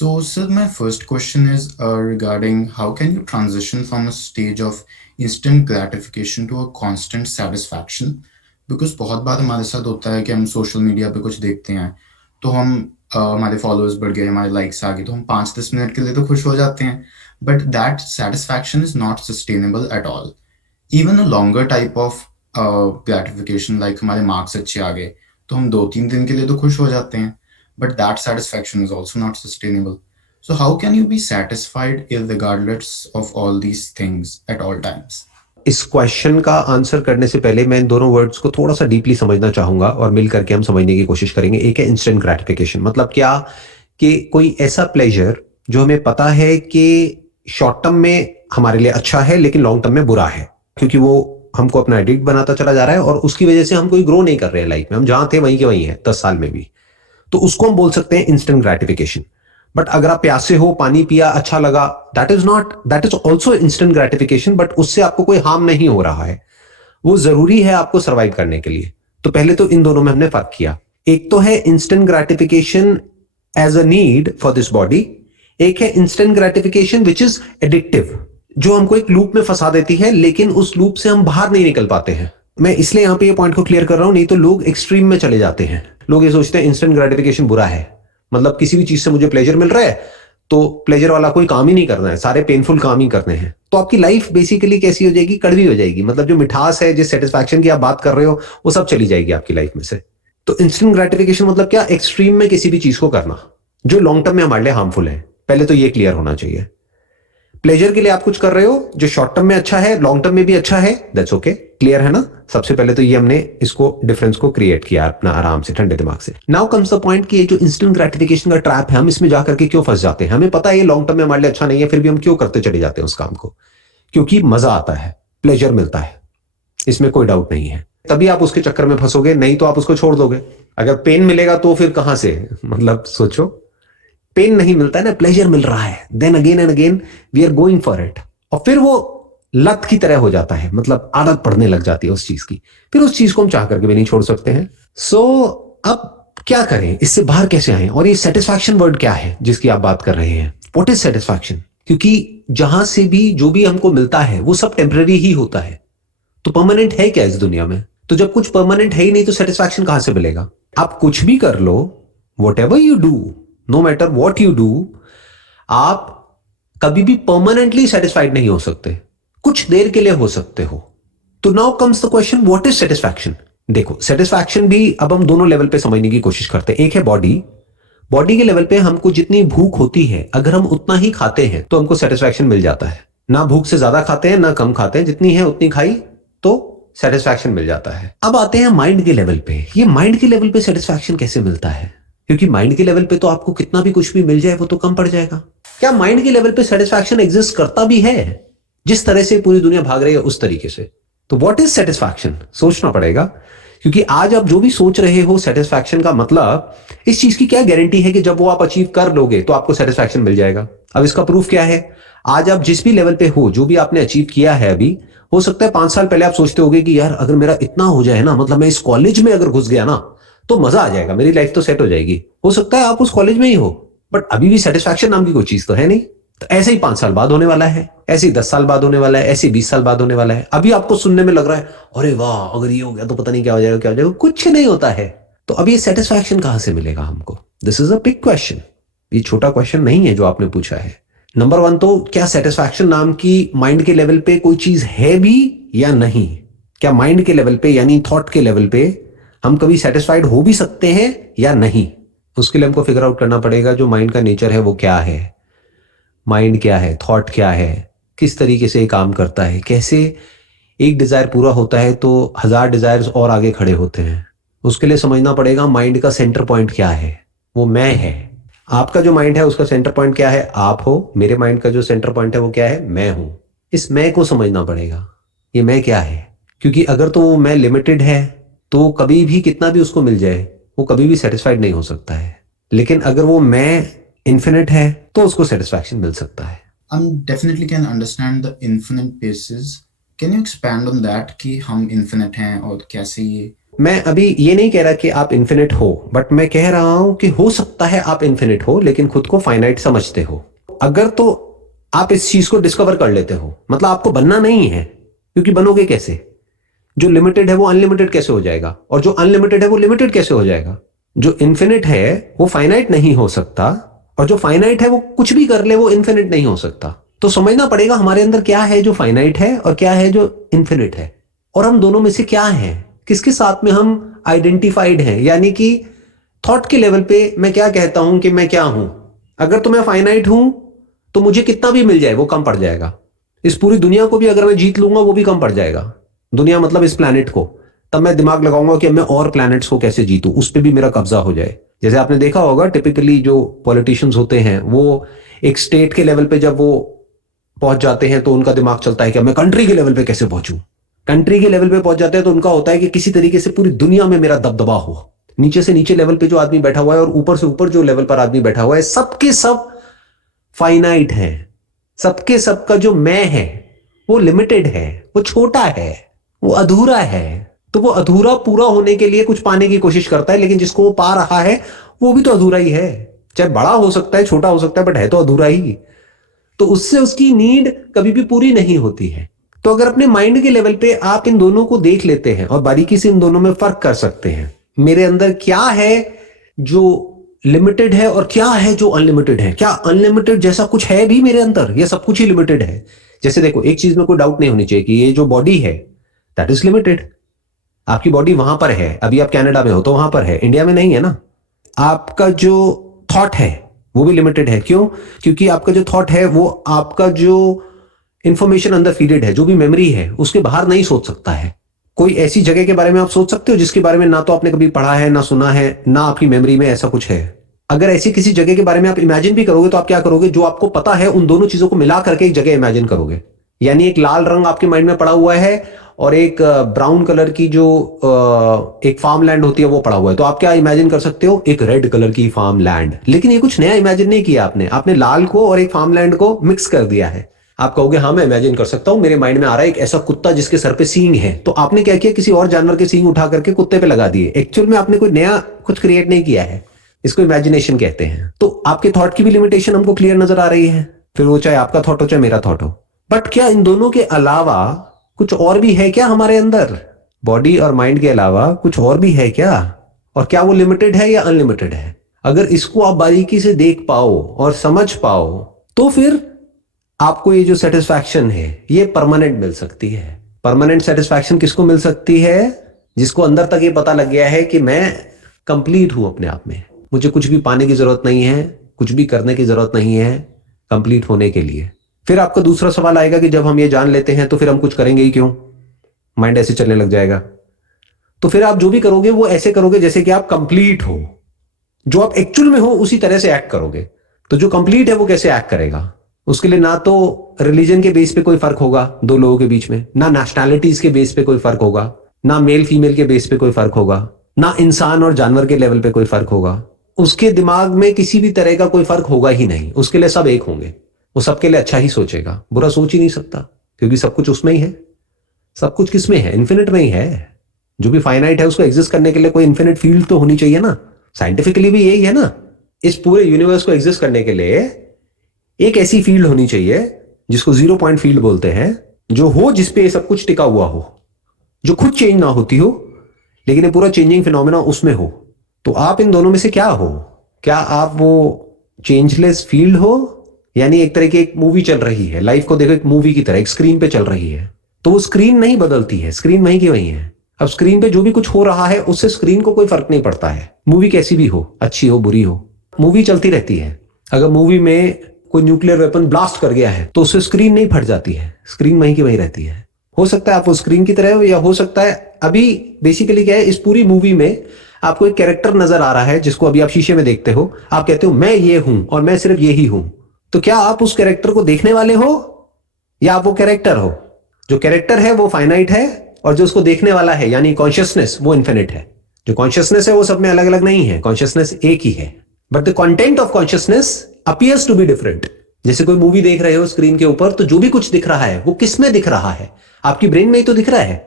So, sir, my first question is regarding how can you transition from a stage of instant gratification to a constant satisfaction? Because बहुत बार हमारे साथ होता है कि हम social media पे कुछ देखते हैं तो हम हमारे फॉलोअर्स बढ़ गए, हमारे लाइक्स आ गए, तो हम 5-10 मिनट के लिए तो खुश हो जाते हैं, but that satisfaction is not sustainable at all. Even a longer type of gratification, like हमारे मार्क्स अच्छे आ गए तो हम 2-3 दिन के लिए तो खुश हो जाते हैं, but that satisfaction is also not sustainable. So how can you be satisfied regardless of all these things at all times? इस क्वेश्चन का आंसर करने से पहले मैं इन दोनों वर्ड्स को थोड़ा सा डीपली समझना चाहूंगा और मिल करके हम समझने की कोशिश करेंगे. एक है इंस्टेंट ग्रेटिफिकेशन, मतलब क्या कि कोई ऐसा प्लेजर जो हमें पता है कि शॉर्ट टर्म में हमारे लिए अच्छा है लेकिन लॉन्ग टर्म में बुरा है, क्योंकि वो हमको अपना एडिक्ट बनाता चला जा रहा है और उसकी वजह से हम कोई ग्रो नहीं कर रहे हैं लाइफ में. हम जहां थे वहीं के वहीं हैं 10 साल में भी. तो उसको हम बोल सकते हैं इंस्टेंट ग्रेटिफिकेशन. बट अगर आप प्यासे हो, पानी पिया, अच्छा लगा, that is also instant gratification, but उससे आपको कोई हार्म नहीं हो रहा है. वो जरूरी है आपको सर्वाइव करने के लिए. तो पहले तो इन दोनों में हमने फर्क किया. एक तो है instant gratification as a need for this body. एक है instant gratification which is addictive, जो हमको एक लूप में फंसा देती है लेकिन उस लूप से हम बाहर नहीं निकल पाते हैं. मैं इसलिए यहां पे ये पॉइंट को क्लियर कर रहा हूं, नहीं तो लोग एक्सट्रीम में चले जाते हैं. लोग ये सोचते हैं इंस्टेंट ग्रेटिफिकेशन बुरा है, मतलब किसी भी चीज से मुझे प्लेजर मिल रहा है तो प्लेजर वाला कोई काम ही नहीं करना है, सारे पेनफुल काम ही करने हैं. तो आपकी लाइफ बेसिकली कैसी हो जाएगी? कड़वी हो जाएगी. मतलब जो मिठास है, जिस सेटिस्फैक्शन की आप बात कर रहे हो, वो सब चली जाएगी आपकी लाइफ में से. तो इंस्टेंट ग्रेटिफिकेशन मतलब क्या? एक्सट्रीम में किसी भी चीज को करना जो लॉन्ग टर्म में हमारे लिए हार्मफुल है. पहले तो ये क्लियर होना चाहिए. प्लेजर के लिए आप कुछ कर रहे हो जो शॉर्ट टर्म में अच्छा है, लॉन्ग टर्म में भी अच्छा है, दैट्स ओके. क्लियर है ना? सबसे पहले तो ये हमने इसको डिफरेंस को क्रिएट किया अपना आराम से, ठंडे दिमाग से. नाउ कम्स द पॉइंट कि ये जो इंस्टेंट ग्रेटिफिकेशन का ट्रैप है, हम इसमें जाकर के क्यों फंस जाते हैं? हमें पता है ये लॉन्ग टर्म में हमारे लिए अच्छा नहीं है, फिर भी हम क्यों करते चले जाते हैं उस काम को? क्योंकि मजा आता है, प्लेजर मिलता है, इसमें कोई डाउट नहीं है. तभी आप उसके चक्कर में फंसोगे, नहीं तो आप उसको छोड़ दोगे. अगर पेन मिलेगा तो फिर कहां से? मतलब सोचो, पेन नहीं मिलता है ना, प्लेजर मिल रहा है, then again and again we are going for it. और फिर वो लत की तरह हो जाता है, मतलब आदत पड़ने लग जाती है उस चीज की. फिर उस चीज को हम चाह करके भी नहीं छोड़ सकते हैं. सो अब क्या करें? इससे बाहर कैसे आए? और ये सेटिस्फैक्शन वर्ड क्या है जिसकी आप बात कर रहे हैं? What is satisfaction? क्योंकि जहां से भी जो भी हमको मिलता है वो सब टेम्पररी ही होता है. तो परमानेंट है क्या इस दुनिया में? तो जब कुछ परमानेंट है ही नहीं तो सेटिस्फैक्शन कहां से मिलेगा? आप कुछ भी कर लो, whatever you do, no matter what you do, आप कभी भी परमानेंटली सेटिस्फाइड नहीं हो सकते. कुछ देर के लिए हो सकते हो. तो now comes the question, what is satisfaction? देखो, सेटिस्फैक्शन भी अब हम दोनों लेवल पे समझने की कोशिश करते हैं. एक है बॉडी. बॉडी के लेवल पे हमको जितनी भूख होती है, अगर हम उतना ही खाते हैं तो हमको सेटिस्फैक्शन मिल जाता है. ना भूख से ज्यादा खाते हैं ना कम खाते हैं, जितनी है उतनी खाई तो सेटिस्फैक्शन मिल जाता है. अब आते हैं माइंड के लेवल पे. ये माइंड के लेवल पे सेटिस्फैक्शन कैसे मिलता है? क्योंकि माइंड के लेवल पे तो आपको कितना भी कुछ भी मिल जाए वो तो कम पड़ जाएगा. क्या माइंड के लेवल पे सेटिस्फैक्शन एग्जिस्ट करता भी है? जिस तरह से पूरी दुनिया भाग रही है उस तरीके से. तो व्हाट इज सेटिस्फैक्शन? सोचना पड़ेगा. क्योंकि आज आप जो भी सोच रहे हो सेटिस्फैक्शन का मतलब, इस चीज की क्या गारंटी है कि जब वो आप अचीव कर लोगे तो आपको सेटिस्फैक्शन मिल जाएगा? अब इसका प्रूफ क्या है? आज आप जिस भी लेवल पे हो, जो भी आपने अचीव किया है अभी, हो सकता है 5 साल पहले आप सोचते होगे कि यार अगर मेरा इतना हो जाए ना, मतलब मैं इस कॉलेज में अगर घुस गया ना तो मजा आ जाएगा, मेरी लाइफ तो सेट हो जाएगी. हो सकता है आप उस कॉलेज में ही हो, बट अभी भी सेटिस्फैक्शन नाम की कोई चीज तो है नहीं. तो ऐसे ही 5 साल बाद होने वाला है, ऐसे ही 10 साल बाद होने वाला है, ऐसे ही 20 साल बाद होने वाला है. अभी आपको सुनने में लग रहा है अरे वाह अगर ये हो गया तो पता नहीं क्या हो जाएगा, क्या हो जाएगा. कुछ नहीं होता है. तो अब ये सेटिस्फैक्शन कहां से मिलेगा हमको? This is a big question. ये छोटा क्वेश्चन नहीं है जो आपने पूछा है. नंबर 1 तो क्या सेटिस्फैक्शन नाम की माइंड के लेवल पे कोई चीज है भी या नहीं? क्या माइंड के लेवल पे यानी थॉट के लेवल पे हम कभी सेटिस्फाइड हो भी सकते हैं या नहीं? उसके लिए हमको फिगर आउट करना पड़ेगा जो माइंड का नेचर है वो क्या है. माइंड क्या है, थॉट क्या है, किस तरीके से ये काम करता है, कैसे एक डिजायर पूरा होता है तो 1000 डिजायर्स और आगे खड़े होते हैं. उसके लिए समझना पड़ेगा माइंड का सेंटर पॉइंट क्या है. वो मैं है. आपका जो माइंड है उसका सेंटर पॉइंट क्या है? आप हो. मेरे माइंड का जो सेंटर पॉइंट है वो क्या है? मैं हूं. इस मैं को समझना पड़ेगा. ये मैं क्या है? क्योंकि अगर तो वो मैं लिमिटेड है तो कभी भी कितना भी उसको मिल जाए वो कभी भी सेटिस्फाइड नहीं हो सकता है. लेकिन अगर वो मैं इन्फिनिट है तो उसको सेटिस्फैक्शन मिल सकता है. Definitely can understand the infinite basis. Can you expand on that कि हम infinite हैं और कैसे ये? मैं अभी ये नहीं कह रहा कि आप इन्फिनिट हो, बट मैं कह रहा हूं कि हो सकता है आप इन्फिनिट हो लेकिन खुद को फाइनाइट समझते हो। अगर तो आप इस चीज को डिस्कवर कर लेते हो, मतलब आपको बनना नहीं है, क्योंकि बनोगे कैसे? जो लिमिटेड है वो अनलिमिटेड कैसे हो जाएगा, और जो अनलिमिटेड है वो लिमिटेड कैसे हो जाएगा? जो इन्फिनिट है वो फाइनाइट नहीं हो सकता, और जो फाइनाइट है वो कुछ भी कर ले वो इन्फिनिट नहीं हो सकता। तो समझना पड़ेगा हमारे अंदर क्या है जो फाइनाइट है और क्या है जो इन्फिनिट है, और हम दोनों में से क्या है, किसके साथ में हम आइडेंटिफाइड हैं। यानी कि थॉट के लेवल पे मैं क्या कहता हूं कि मैं क्या हूं। अगर तो मैं फाइनाइट हूं तो मुझे कितना भी मिल जाए वो कम पड़ जाएगा। इस पूरी दुनिया को भी अगर मैं जीत लूंगा वो भी कम पड़ जाएगा। दुनिया मतलब इस प्लैनेट को। तब मैं दिमाग लगाऊंगा कि मैं और प्लैनेट्स को कैसे जीतूं, उस पर भी मेरा कब्जा हो जाए। जैसे आपने देखा होगा टिपिकली जो पॉलिटिशियंस होते हैं वो एक स्टेट के लेवल पे जब वो पहुंच जाते हैं तो उनका दिमाग चलता है कि मैं कंट्री के लेवल पे कैसे पहुंचूं। कंट्री के लेवल पे पहुंच जाते हैं तो उनका होता है कि किसी तरीके से पूरी दुनिया में मेरा दबदबा हो। नीचे से नीचे लेवल पे जो आदमी बैठा हुआ है और ऊपर से ऊपर जो लेवल पर आदमी बैठा हुआ है, सबके सब फाइनाइट है। सबके सबका जो मैं है वो लिमिटेड है, वो छोटा है, वो अधूरा है। तो वो अधूरा पूरा होने के लिए कुछ पाने की कोशिश करता है, लेकिन जिसको वो पा रहा है वो भी तो अधूरा ही है। चाहे बड़ा हो सकता है, छोटा हो सकता है, बट है तो अधूरा ही। तो उससे उसकी नीड कभी भी पूरी नहीं होती है। तो अगर अपने माइंड के लेवल पे आप इन दोनों को देख लेते हैं और बारीकी से इन दोनों में फर्क कर सकते हैं, मेरे अंदर क्या है जो लिमिटेड है और क्या है जो अनलिमिटेड है, क्या अनलिमिटेड जैसा कुछ है भी मेरे अंदर, या सब कुछ ही लिमिटेड है। जैसे देखो, एक चीज में कोई डाउट नहीं होनी चाहिए कि ये जो बॉडी है दैट इज लिमिटेड। आपकी बॉडी वहां पर है, अभी आप कनाडा में हो तो वहां पर है, इंडिया में नहीं है ना। आपका जो थॉट है वो भी लिमिटेड है। क्यों? क्योंकि आपका जो थॉट है वो आपका जो इंफॉर्मेशन अंदर फीडेड है, जो भी मेमोरी है, उसके बाहर नहीं सोच सकता है। कोई ऐसी जगह के बारे में आप सोच सकते हो जिसके बारे में ना तो आपने कभी पढ़ा है, ना सुना है, ना आपकी मेमोरी में ऐसा कुछ है? अगर ऐसी किसी जगह के बारे में आप इमेजिन भी करोगे तो आप क्या करोगे? जो आपको पता है उन दोनों चीजों को मिला करके एक जगह इमेजिन करोगे। यानी एक लाल रंग आपके माइंड में पड़ा हुआ है और एक ब्राउन कलर की जो एक फार्म लैंड होती है वो पड़ा हुआ है, तो आप क्या इमेजिन कर सकते हो? एक रेड कलर की फार्म लैंड। लेकिन ये कुछ नया इमेजिन नहीं किया आपने, आपने लाल को और एक फार्म लैंड को मिक्स कर दिया है। आप कहोगे हाँ मैं इमेजिन कर सकता हूं, मेरे माइंड में आ रहा है एक ऐसा कुत्ता जिसके सर पे सींग है। तो आपने क्या किया? किसी और जानवर के सींग उठा करके कुत्ते पे लगा दिए। एक्चुअल में आपने कोई नया कुछ क्रिएट नहीं किया है। इसको इमेजिनेशन कहते हैं। तो आपके थॉट की भी लिमिटेशन हमको क्लियर नजर आ रही है, फिर वो चाहे आपका थॉट हो चाहे मेरा थॉट हो। बट क्या इन दोनों के अलावा कुछ और भी है क्या हमारे अंदर? बॉडी और माइंड के अलावा कुछ और भी है क्या? और क्या वो लिमिटेड है या अनलिमिटेड है? अगर इसको आप बारीकी से देख पाओ और समझ पाओ तो फिर आपको ये जो सेटिस्फैक्शन है ये परमानेंट मिल सकती है। परमानेंट सेटिस्फैक्शन किसको मिल सकती है? जिसको अंदर तक ये पता लग गया है कि मैं कंप्लीट हूं अपने आप में, मुझे कुछ भी पाने की जरूरत नहीं है, कुछ भी करने की जरूरत नहीं है कंप्लीट होने के लिए। फिर आपका दूसरा सवाल आएगा कि जब हम ये जान लेते हैं तो फिर हम कुछ करेंगे ही क्यों? माइंड ऐसे चलने लग जाएगा। तो फिर आप जो भी करोगे वो ऐसे करोगे जैसे कि आप कंप्लीट हो, जो आप एक्चुअल में हो उसी तरह से एक्ट करोगे। तो जो कंप्लीट है वो कैसे एक्ट करेगा? उसके लिए ना तो रिलीजन के बेस पे कोई फर्क होगा दो लोगों के बीच में, ना नेशनैलिटीज के बेस पे कोई फर्क होगा, ना मेल फीमेल के बेस पे कोई फर्क होगा, ना इंसान और जानवर के लेवल पे कोई फर्क होगा। उसके दिमाग में किसी भी तरह का कोई फर्क होगा ही नहीं। उसके लिए सब एक होंगे। वो सबके लिए अच्छा ही सोचेगा, बुरा सोच ही नहीं सकता, क्योंकि सब कुछ उसमें ही है। सब कुछ किसमें है? इन्फिनिट में ही है। जो भी फाइनाइट है उसको एग्जिस्ट करने के लिए कोई इन्फिनिट फील्ड तो होनी चाहिए ना। साइंटिफिकली भी यही है ना। इस पूरे यूनिवर्स को एग्जिस्ट करने के लिए एक ऐसी फील्ड होनी चाहिए जिसको जीरो पॉइंट फील्ड बोलते हैं, जो हो जिसपे सब कुछ टिका हुआ हो, जो खुद चेंज ना होती हो लेकिन ये पूरा चेंजिंग फिनोमेना उसमें हो। तो आप इन दोनों में से क्या हो? क्या आप वो चेंजलेस फील्ड हो? यानी एक तरह की एक मूवी चल रही है, लाइफ को देखो एक मूवी की तरह, एक स्क्रीन पे चल रही है। तो वो स्क्रीन नहीं बदलती है, स्क्रीन वहीं की वहीं है। अब स्क्रीन पे जो भी कुछ हो रहा है उससे स्क्रीन को कोई फर्क नहीं पड़ता है। मूवी कैसी भी हो, अच्छी हो बुरी हो, मूवी चलती रहती है। अगर मूवी में कोई न्यूक्लियर वेपन ब्लास्ट कर गया है तो उससे स्क्रीन नहीं फट जाती है, स्क्रीन वहीं की वहीं रहती है। हो सकता है आप वो स्क्रीन की तरह हो, या हो सकता है अभी बेसिकली क्या है, इस पूरी मूवी में आपको एक कैरेक्टर नजर आ रहा है जिसको अभी आप शीशे में देखते हो। आप कहते हो मैं ये हूं और मैं सिर्फ ये ही हूं। तो क्या आप उस कैरेक्टर को देखने वाले हो या आप वो कैरेक्टर हो? जो कैरेक्टर है वो फाइनाइट है और जो उसको देखने वाला है यानी कॉन्शियसनेस वो इन्फिनिट है। जो कॉन्शियसनेस है वो सब में अलग अलग नहीं है, कॉन्शियसनेस एक ही है, but the content of consciousness appears to be different. जैसे कोई मूवी देख रहे हो स्क्रीन के ऊपर, तो जो भी कुछ दिख रहा है वो किस में दिख रहा है? आपकी ब्रेन में ही तो दिख रहा है,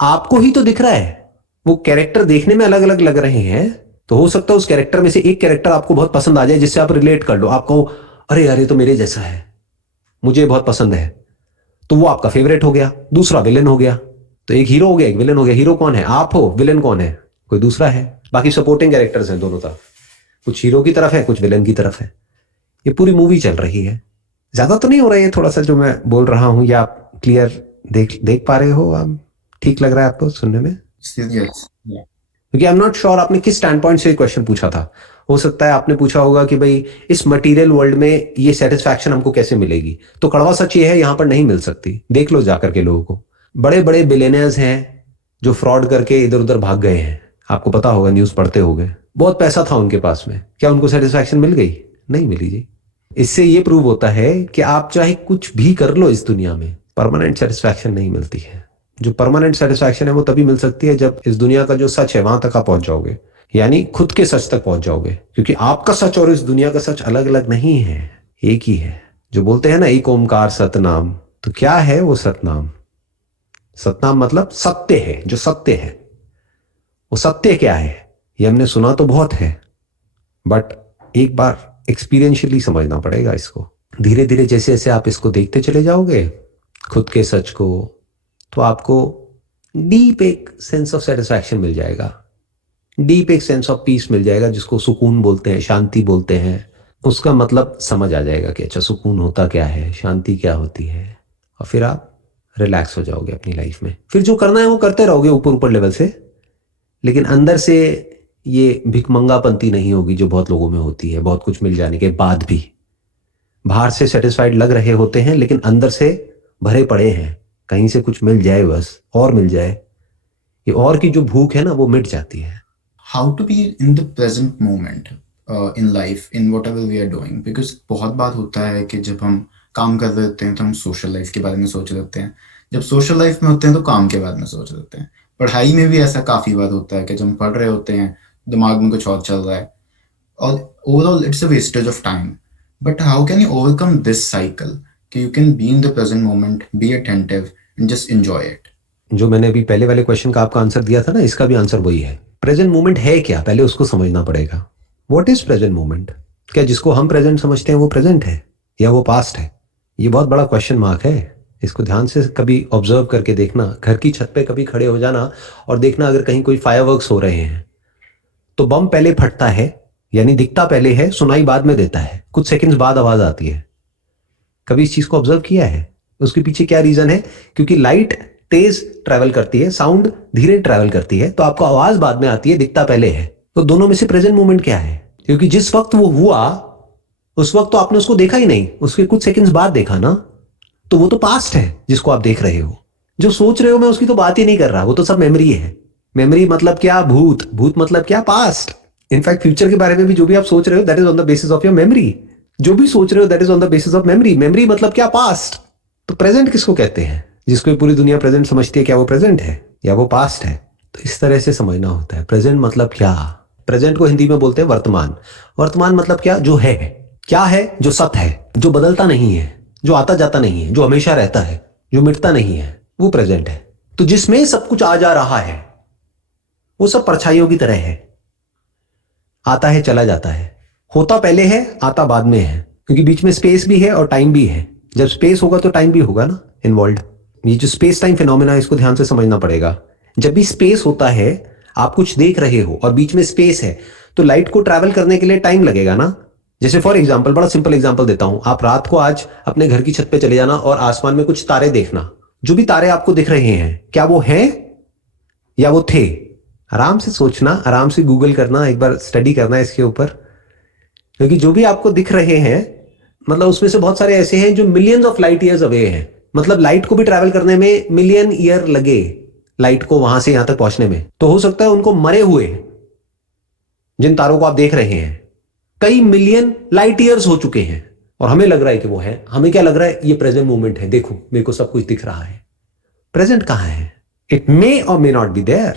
आपको ही तो दिख रहा है। वो कैरेक्टर देखने में अलग अलग लग रहे हैं, तो हो सकता है उस कैरेक्टर में से एक कैरेक्टर आपको बहुत पसंद आ जाए, जिससे आप रिलेट कर लो, आपको अरे यार ये तो मेरे जैसा है, मुझे बहुत पसंद है, तो वो आपका फेवरेट हो गया। दूसरा विलेन हो गया, तो एक हीरो हो गया, एक विलेन हो गया। हीरो कौन है? आप हो। विलेन कौन है? कोई दूसरा है। बाकी सपोर्टिंग कैरेक्टर्स हैं दोनों तरफ, कुछ हीरो की तरफ है, कुछ विलेन की तरफ है। ये पूरी मूवी चल रही है। ज्यादा तो नहीं हो रहा है थोड़ा सा जो मैं बोल रहा हूं, या आप क्लियर देख देख पा रहे हो? आप ठीक लग रहा है आपको सुनने में? Still, yes. Yeah. क्योंकि आई एम नॉट श्योर आपने किस स्टैंड पॉइंट से क्वेश्चन पूछा था। हो सकता है आपने पूछा होगा कि भाई इस मटेरियल वर्ल्ड में ये सेटिस्फैक्शन हमको कैसे मिलेगी। तो कड़वा सच ये है, यहां पर नहीं मिल सकती। देख लो जाकर के लोगों को, बड़े बड़े बिलियनर्स हैं जो फ्रॉड करके इधर उधर भाग गए हैं। आपको पता होगा, न्यूज पढ़ते होंगे। बहुत पैसा था उनके पास में, क्या उनको सेटिस्फैक्शन मिल गई? नहीं मिली जी। इससे ये प्रूव होता है कि आप चाहे कुछ भी कर लो इस दुनिया में, परमानेंट सेटिस्फैक्शन नहीं मिलती है। जो परमानेंट सेटिस्फैक्शन है वो तभी मिल सकती है जब इस दुनिया का जो सच है वहां तक आप पहुंच जाओगे, यानी खुद के सच तक पहुंच जाओगे। क्योंकि आपका सच और इस दुनिया का सच अलग अलग नहीं है, एक ही है। जो बोलते हैं ना एक ओमकार सतनाम, तो क्या है वो सतनाम? सतनाम मतलब सत्य है, जो सत्य है। वो सत्य क्या है ये हमने सुना तो बहुत है, बट एक बार एक्सपीरियंशियली समझना पड़ेगा इसको। धीरे धीरे जैसे जैसे आप इसको देखते चले जाओगे खुद के सच को, तो आपको डीप एक सेंस ऑफ सेटिस्फैक्शन मिल जाएगा, डीप एक सेंस ऑफ पीस मिल जाएगा, जिसको सुकून बोलते हैं, शांति बोलते हैं। उसका मतलब समझ आ जाएगा कि अच्छा सुकून होता क्या है, शांति क्या होती है, और फिर आप रिलैक्स हो जाओगे अपनी लाइफ में। फिर जो करना है वो करते रहोगे ऊपर ऊपर लेवल से, लेकिन अंदर से ये भिकमंगापंती नहीं होगी जो बहुत लोगों में होती है, बहुत कुछ मिल जाने के बाद भी। बाहर से सेटिस्फाइड लग रहे होते हैं लेकिन अंदर से भरे पड़े हैं, कहीं से कुछ मिल जाए बस, और मिल जाए। ये और की जो भूख है ना वो मिट जाती है। How to be in the present moment in life in whatever we are doing, because बहुत बार होता है कि जब हम काम कर रहे होते हैं तो हम सोशल लाइफ के बारे में सोच रहे होते हैं, जब सोशल लाइफ में होते हैं तो काम के बारे में सोच रहे होते हैं। पढ़ाई में भी ऐसा काफ़ी बार होता है कि जब हम पढ़ रहे होते हैं दिमाग में कुछ और चल रहा है, और overall it's a wastage of time. But how can you overcome this cycle कि you can be in the present moment, be attentive and just enjoy it? जो मैंने अभी पहले वाले क्वेश्चन का आपका आंसर दिया था ना, इसका भी आंसर वही है। प्रेजेंट मोमेंट है क्या, पहले उसको समझना पड़ेगा। What is present moment? क्या जिसको हम प्रेजेंट समझते हैं वो प्रेजेंट है या वो पास्ट है? ये बहुत बड़ा क्वेश्चन मार्क है। इसको ध्यान से कभी ऑब्जर्व करके देखना, घर की छत पे कभी खड़े हो जाना और देखना अगर कहीं कोई फायरवर्क्स हो रहे हैं तो बम पहले फटता है, यानी दिखता पहले है, सुनाई बाद में देता है, कुछ सेकंड्स बाद आवाज आती है। कभी इस चीज को ऑब्जर्व किया है? उसके पीछे क्या रीजन है? क्योंकि लाइट तेज ट्रैवल करती है, साउंड धीरे ट्रैवल करती है, तो आपको आवाज बाद में आती है, दिखता पहले है। तो दोनों में से प्रेजेंट मोमेंट क्या है? क्योंकि जिस वक्त वो हुआ उस वक्त तो आपने उसको देखा ही नहीं, उसके कुछ सेकंड्स बाद देखा ना, तो वो तो पास्ट है जिसको आप देख रहे हो। जो सोच रहे हो मैं उसकी तो बात ही नहीं कर रहा, वो तो सब मेमोरी है। मेमोरी मतलब क्या? भूत। भूत मतलब क्या? पास्ट। इनफैक्ट फ्यूचर के बारे में भी जो भी आप सोच रहे हो that is on the basis of your memory. जो भी सोच रहे हो that is on the basis of memory. Memory मतलब क्या? पास्ट। तो प्रेजेंट किसको कहते हैं? जिसको पूरी दुनिया प्रेजेंट समझती है, क्या वो प्रेजेंट है या वो पास्ट है? तो इस तरह से समझना होता है। प्रेजेंट मतलब क्या? प्रेजेंट को हिंदी में बोलते हैं वर्तमान। वर्तमान मतलब क्या? जो है। क्या है? जो सत्य है, जो बदलता नहीं है, जो आता जाता नहीं है, जो हमेशा रहता है, जो मिटता नहीं है, वो प्रेजेंट है। तो जिसमें सब कुछ आ जा रहा है वो सब परछाइयों की तरह है, आता है चला जाता है, होता पहले है, आता बाद में है। क्योंकि बीच में स्पेस भी है और टाइम भी है। जब स्पेस होगा तो टाइम भी होगा ना इन्वॉल्व। ये जो स्पेस टाइम फिनोमेना है इसको ध्यान से समझना पड़ेगा। जब भी स्पेस होता है, आप कुछ देख रहे हो और बीच में स्पेस है, तो लाइट को ट्रैवल करने के लिए टाइम लगेगा ना। जैसे फॉर एग्जाम्पल, बड़ा सिंपल एग्जाम्पल देता हूं, आप रात को आज अपने घर की छत पे चले जाना और आसमान में कुछ तारे देखना। जो भी तारे आपको दिख रहे हैं, क्या वो हैं या वो थे? आराम से सोचना, आराम से गूगल करना, एक बार स्टडी करना इसके ऊपर। क्योंकि जो भी आपको दिख रहे हैं, मतलब उसमें से बहुत सारे ऐसे हैं जो millions of light years away हैं। मतलब लाइट को भी ट्रैवल करने में मिलियन ईयर लगे, लाइट को वहां से यहां तक पहुंचने में। तो हो सकता है उनको मरे हुए, जिन तारों को आप देख रहे हैं, कई मिलियन लाइट ईयर्स हो चुके हैं और हमें लग रहा है कि वो है। हमें क्या लग रहा है? ये प्रेजेंट मोमेंट है, देखो मेरे को सब कुछ दिख रहा है। प्रेजेंट कहां है? इट मे और मे नॉट बी देयर।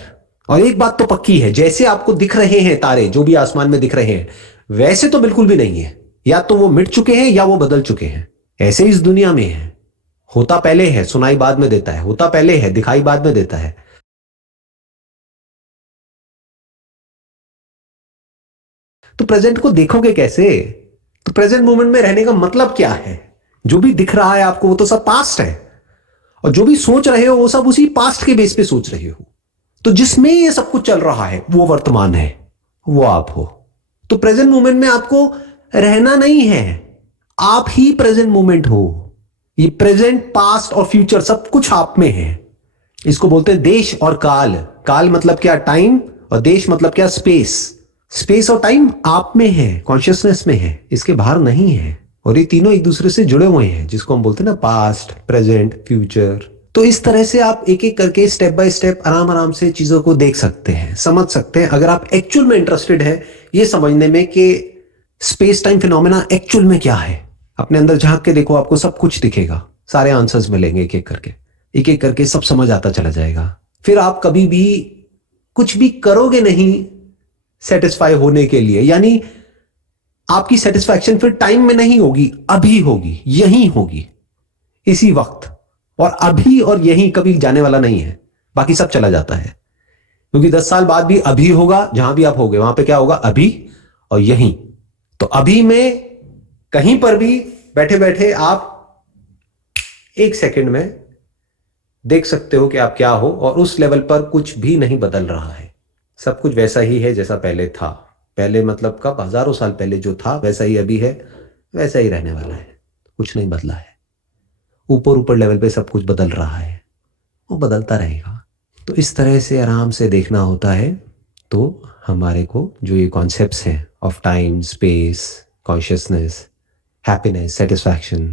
और एक बात तो पक्की है, जैसे आपको दिख रहे हैं तारे, जो भी आसमान में दिख रहे हैं, वैसे तो बिल्कुल भी नहीं है। या तो वो मिट चुके हैं या वो बदल चुके हैं। ऐसे इस दुनिया में है, होता पहले है, सुनाई बाद में देता है, होता पहले है, दिखाई बाद में देता है। तो प्रेजेंट को देखोगे कैसे? तो प्रेजेंट मोमेंट में रहने का मतलब क्या है? जो भी दिख रहा है आपको वो तो सब पास्ट है, और जो भी सोच रहे हो वो सब उसी पास्ट के बेस पे सोच रहे हो। तो जिसमें ये सब कुछ चल रहा है वो वर्तमान है, वो आप हो। तो प्रेजेंट मोमेंट में आपको रहना नहीं है, आप ही प्रेजेंट मोमेंट हो। ये प्रेजेंट, पास्ट और फ्यूचर सब कुछ आप में है। इसको बोलते हैं देश और काल। काल मतलब क्या? टाइम। और देश मतलब क्या? स्पेस। स्पेस और टाइम आप में है, कॉन्शियसनेस में है, इसके बाहर नहीं है। और ये तीनों एक दूसरे से जुड़े हुए हैं, जिसको हम बोलते हैं ना पास्ट, प्रेजेंट, फ्यूचर। तो इस तरह से आप एक एक करके स्टेप बाय स्टेप आराम आराम से चीजों को देख सकते हैं, समझ सकते हैं, अगर आप एक्चुअल में इंटरेस्टेड है ये समझने में कि स्पेस टाइम फिनोमेना एक्चुअल में क्या है। अपने अंदर झांक के देखो, आपको सब कुछ दिखेगा, सारे आंसर्स मिलेंगे एक एक करके, एक एक करके सब समझ आता चला जाएगा। फिर आप कभी भी कुछ भी करोगे नहीं सेटिस्फाई होने के लिए, यानी आपकी सेटिस्फैक्शन फिर टाइम में नहीं होगी, अभी होगी, यही होगी, इसी वक्त। और अभी और यही कभी जाने वाला नहीं है, बाकी सब चला जाता है। क्योंकि 10 साल बाद भी अभी होगा, जहां भी आप होगे वहां पे क्या होगा? अभी और यही। तो अभी में कहीं पर भी बैठे बैठे आप एक सेकंड में देख सकते हो कि आप क्या हो, और उस लेवल पर कुछ भी नहीं बदल रहा है। सब कुछ वैसा ही है जैसा पहले था। पहले मतलब कब? हजारों साल पहले जो था वैसा ही अभी है, वैसा ही रहने वाला है, कुछ नहीं बदला है। ऊपर ऊपर लेवल पे सब कुछ बदल रहा है, वो बदलता रहेगा। तो इस तरह से आराम से देखना होता है। तो हमारे को जो ये कॉन्सेप्ट्स हैं of time, space, consciousness, happiness, satisfaction,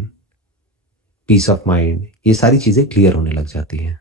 peace of mind, ये सारी चीज़ें क्लियर होने लग जाती हैं।